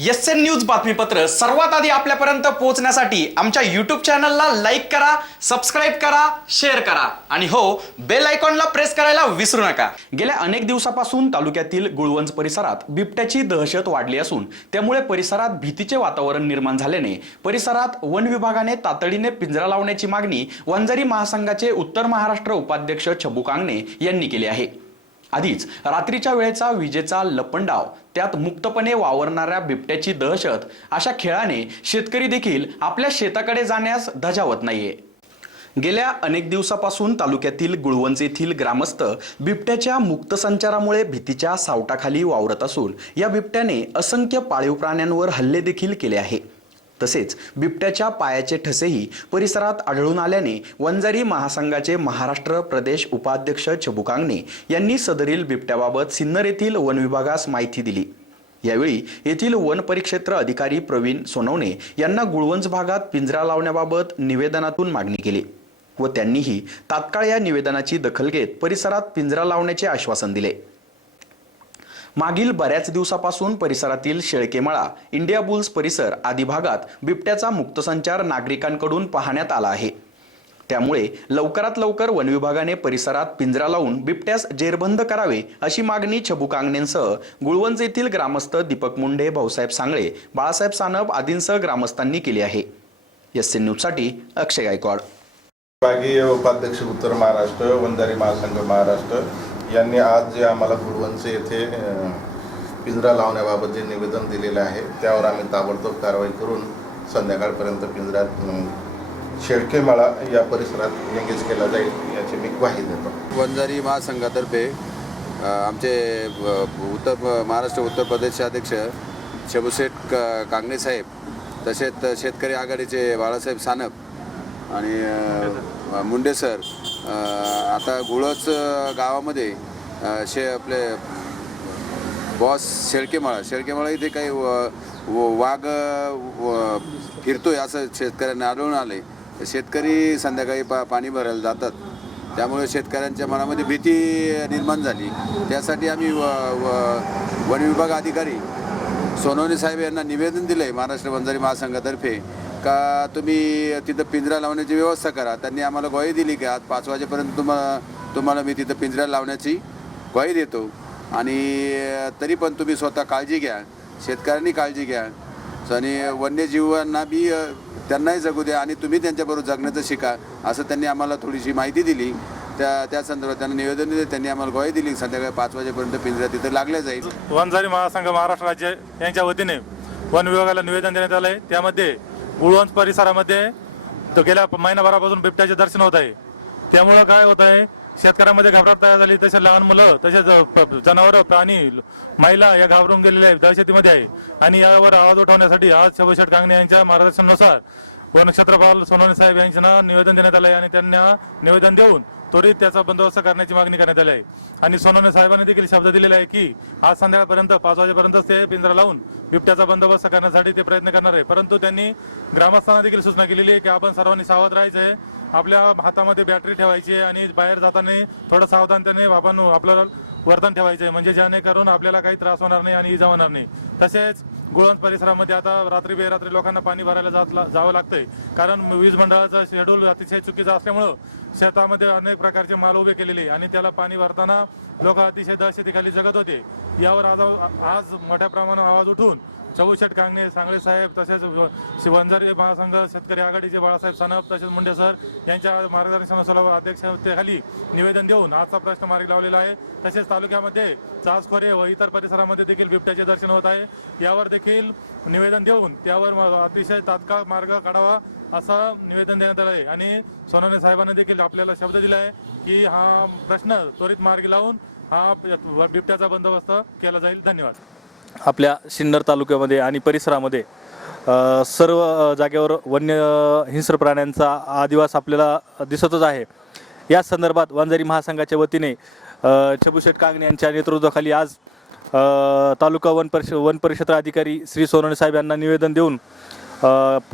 S N news बातमीपत्र सर्वात आधी आपल्यापर्यंत पोहोचण्यासाठी आमच्या यूट्यूब चॅनलला लाईक करा सबस्क्राईब करा शेअर करा. आणि हो बेल आयकॉनला प्रेस करायला विसरू नका. गेल्या अनेक दिवसापासून तालुक्यातील गुळवंज परिसरात बिबट्याची दहशत वाढली असून त्यामुळे परिसरात भीतीचे वातावरण निर्माण झाल्याने परिसरात वन विभागाने तातडीने पिंजरा लावण्याची मागणी वंजारी महासंघाचे उत्तर महाराष्ट्र उपाध्यक्ष छबू कांगणे यांनी केली आहे. आधीच रात्रीच्या वेळेचा विजेचा लपंडाव त्यात मुक्तपणे वावरणाऱ्या बिबट्याची दहशत अशा खेळाने शेतकरी देखील आपल्या शेताकडे जाण्यास धजावत नाहीये. गेल्या अनेक दिवसापासून तालुक्यातील गुळवंच येथील ग्रामस्थ बिबट्याच्या मुक्त संचारामुळे भीतीच्या सावटाखाली वावरत असून या बिबट्याने असंख्य पाळीव प्राण्यांवर हल्ले देखील केले आहे. तसेच बिबट्याच्या पायाचे ठसेही परिसरात आढळून आल्याने वंजारी महासंघाचे महाराष्ट्र प्रदेश उपाध्यक्ष छबू कांगणे यांनी सदरील बिबट्याबाबत सिन्नर येथील वन विभागास माहिती दिली. यावेळी येथील वन परिक्षेत्र अधिकारी प्रवीण सोनवणे यांना गुळवंज भागात पिंजरा लावण्याबाबत निवेदनातून मागणी केली व त्यांनीही तात्काळ या निवेदनाची दखल घेत परिसरात पिंजरा लावण्याचे आश्वासन दिले. मागील बऱ्याच दिवसापासून परिसरातील शेळकेमळा इंडिया बुल्स परिसर आदी भागात बिबट्याचा मुक्तसंचार नागरिकांकडून पाहण्यात आला आहे. त्यामुळे लवकरात लवकर वन विभागाने परिसरात पिंजरा लावून बिबट्यास जेरबंद करावे अशी मागणी छबू कांगणेंसह गुळवंज येथील ग्रामस्थ दीपक मुंडे भाऊसाहेब सांगळे बाळासाहेब सानप आदींसह ग्रामस्थांनी केली आहे. एस सी न्यूजसाठी अक्षय गायकवाड. विभागीय उपाध्यक्ष उत्तर महाराष्ट्र वंजारी महासंघ महाराष्ट्र. यांनी आज जे आम्हाला गुरुवंचे येथे पिंजरा लावण्याबाबत जे निवेदन दिलेलं आहे त्यावर आम्ही ताबडतोब कारवाई करून संध्याकाळपर्यंत पिंजऱ्यात शेळकेमाळा या परिसरात एंगेज केला जाईल याची मी ग्वाही देतो. वंजारी महासंघातर्फे आमचे उत्तर महाराष्ट्र उत्तर प्रदेशचे अध्यक्ष शबुशेठ क कांगणे साहेब तसेच शेतकरी आघाडीचे बाळासाहेब सानप आणि मुंडे सर आता गुळच गावामध्ये शे आपले बॉस शेळकेमाळा शेळकेमाळा इथे काही व- व- वाघ व- फिरतोय असं शेतकऱ्यांना आढळून आले शेतकरी संध्याकाळी पा पाणी भरायला जातात. त्यामुळे शेतकऱ्यांच्या मनामध्ये भीती निर्माण झाली. त्यासाठी आम्ही व व- वन विभाग अधिकारी सोनवणे साहेब यांना निवेदन दिलं आहे महाराष्ट्र बंजारी महासंघातर्फे. का तुम्ही तिथं पिंजरा लावण्याची व्यवस्था करा? त्यांनी आम्हाला ग्वाही दिली की आज पाच वाजेपर्यंत तुम्हाला तुम्हाला मी तिथं पिंजरा लावण्याची ग्वाही देतो. आणि तरी पण तुम्ही स्वतः काळजी घ्या. शेतकऱ्यांनी काळजी घ्या. आणि वन्यजीवांना बी त्यांनाही जगू द्या आणि तुम्ही त्यांच्याबरोबर जगण्याचं शिका असं त्यांनी आम्हाला थोडीशी माहिती दिली. त्या त्या संदर्भात त्यांना निवेदन दिले. त्यांनी आम्हाला ग्वाही दिली. संध्याकाळी पाच वाजेपर्यंत पिंजरा तिथं लागल्या जाईल. वनझारी महासंघ महाराष्ट्र राज्य यांच्या वतीने वन विभागाला निवेदन देण्यात आलं आहे त्यामध्ये गुळवंज परिसरामध्ये तो गेल्या महिनाभरापासून बिबट्याचे दर्शन होत आहे. त्यामुळं काय होत आहे शेतकऱ्यांमध्ये घबराट तयार झाली तसे लहान मुलं तसेच जनावर प्राणी महिला या घाबरून गेलेल्या आहेत दहशतीमध्ये आहे. आणि यावर आवाज उठवण्यासाठी आज शबशेठ कांगणे यांच्या मार्गदर्शनानुसार वन क्षेत्रपाल सोनवणे साहेब यांना निवेदन देण्यात आलं आहे आणि त्यांना निवेदन देऊन त्वरित त्याचा बंदोबस्त करण्याची मागणी करण्यात आली आहे. आणि सोनवणे साहेबांनी देखील शब्द दिलेला आहे की आज संध्याकाळपर्यंत पाच वाजेपर्यंत ते पिंजरा लावून बिबट्याचा बंदोबस्त करण्यासाठी ते प्रयत्न करणार आहे. परंतु त्यांनी ग्रामस्थांना देखील सूचना केलेली आहे की आपण सर्वांनी सावध राहायचं आहे. आपल्या हातामध्ये बॅटरी ठेवायची आहे आणि बाहेर जाताना थोडं सावधानतेने आपण आपल्याला वर्तन ठेवायचं आहे. म्हणजे जेणेकरून आपल्याला काही त्रास होणार नाही आणि इजा होणार नाही. तसेच गुळवंत परिसरामध्ये आता रात्री बेरात्री लोकांना पाणी भरायला जात जावं लागतंय. कारण वीज मंडळाचा शेड्यूल अतिशय चुकीचा असल्यामुळं शेतामध्ये अनेक प्रकारचे माल उभे केलेले आणि त्याला पाणी भरताना लोक अतिशय दहशतीखाली जगत होते. यावर आज आज मोठ्या प्रमाणात आवाज उठून चौशेठ कांगणे सांगळे साहेब तसेच वंजारी महासंघ शेतकरी आघाडीचे बाळासाहेब सनप तसेच मुंडे सर यांच्या मार्गदर्शनासह अध्यक्षतेखाली निवेदन देऊन आजचा प्रश्न मार्गी लावलेला आहे. तसेच तालुक्यामध्ये चासखोरे व इतर परिसरामध्ये देखील बिबट्याचे दर्शन होत आहे. यावर देखील निवेदन देऊन त्यावर अतिशय तात्काळ मार्ग काढावा असं निवेदन देण्यात आलं आहे आणि सोनवणे साहेबांनी देखील आपल्याला शब्द दिला आहे की हा प्रश्न त्वरित मार्गी लावून हा बिबट्याचा बंदोबस्त केला जाईल. धन्यवाद. आपल्या सिन्नर तालुक्यामध्ये आणि परिसरामध्ये सर्व जागेवर वन्य हिंस्र प्राण्यांचा आदिवास आपल्याला दिसतच आहे. या संदर्भात वंजारी महासंघाच्या वतीने छबुशेठ कांगणे यांच्या नेतृत्वाखाली आज तालुका वन परिष वन परिक्षेत्र अधिकारी श्री सोनवणे साहेब यांना निवेदन देऊन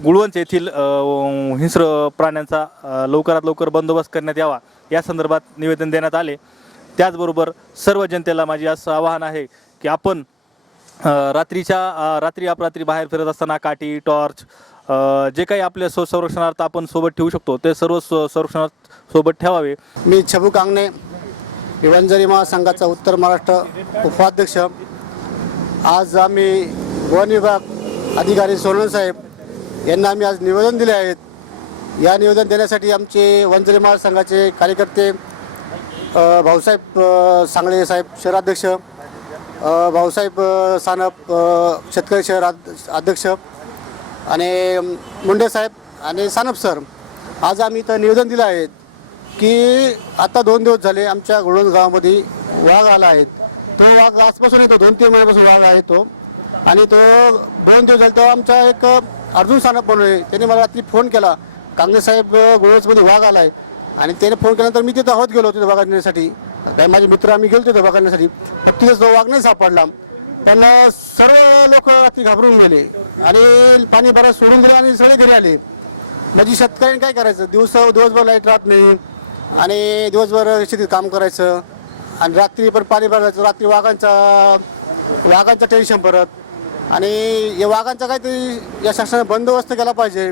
गुळवंच येथील हिंस्र प्राण्यांचा लवकरात लवकर बंदोबस्त करण्यात यावा या संदर्भात निवेदन देण्यात आले. त्याचबरोबर सर्व जनतेला माझी असं आवाहन आहे की आपण रात्रीच्या रात्री अपरात्री बाहेर फिरत असताना काठी टॉर्च जे काही आपल्या स्व संरक्षणार्थ आपण सोबत ठेवू शकतो ते सर्व स्व संरक्षणार्थ सोबत ठेवावे. मी छबू कांगणे वंजारी महासंघाचा उत्तर महाराष्ट्र उपाध्यक्ष. आज आम्ही वन विभाग अधिकारी सोनल साहेब यांना आम्ही आज निवेदन दिले आहेत. या निवेदन देण्यासाठी आमचे वंजरी महासंघाचे कार्यकर्ते भाऊसाहेब सांगळे साहेब शहराध्यक्ष भाऊसाहेब सानप शेतकरी शहर अध्यक्ष आणि मुंडे साहेब आणि सानप सर आज आम्ही इथं निवेदन दिलं आहे की आता दोन दिवस झाले आमच्या गुळवंत गावामध्ये वाघ आला आहे. तो वाघ आजपासून येतो दोन तीन महिन्यापासून वाघ आहे तो. आणि तो दोन दिवस झाले तेव्हा आमचा एक अर्जुन सानप म्हणून आहे. त्याने मला रात्री फोन केला काँग्रेस साहेब गोळसमध्ये वाघ आला आहे आणि त्याने फोन केल्यानंतर मी तिथं होत गेलो तिथं बघण्यासाठी काही माझे मित्र आम्ही गेलो होतो बघण्यासाठी पण तिथं तो वाघ नाही सापडला. पण सर्व लोक अति घाबरून गेले आणि पाणी बराच सोडून दिलं आणि सगळे घरी आले. म्हणजे शेतकऱ्यांनी काय करायचं? दिवस दिवसभर लाइट राहत नाही. आणि दिवसभर शेतीत काम करायचं. आणि रात्री पण पाणी भरायचं. रात्री वाघांचा वाघांचं टेन्शन परत. आणि या वाघांचा काहीतरी या शासनाने बंदोबस्त केला पाहिजे.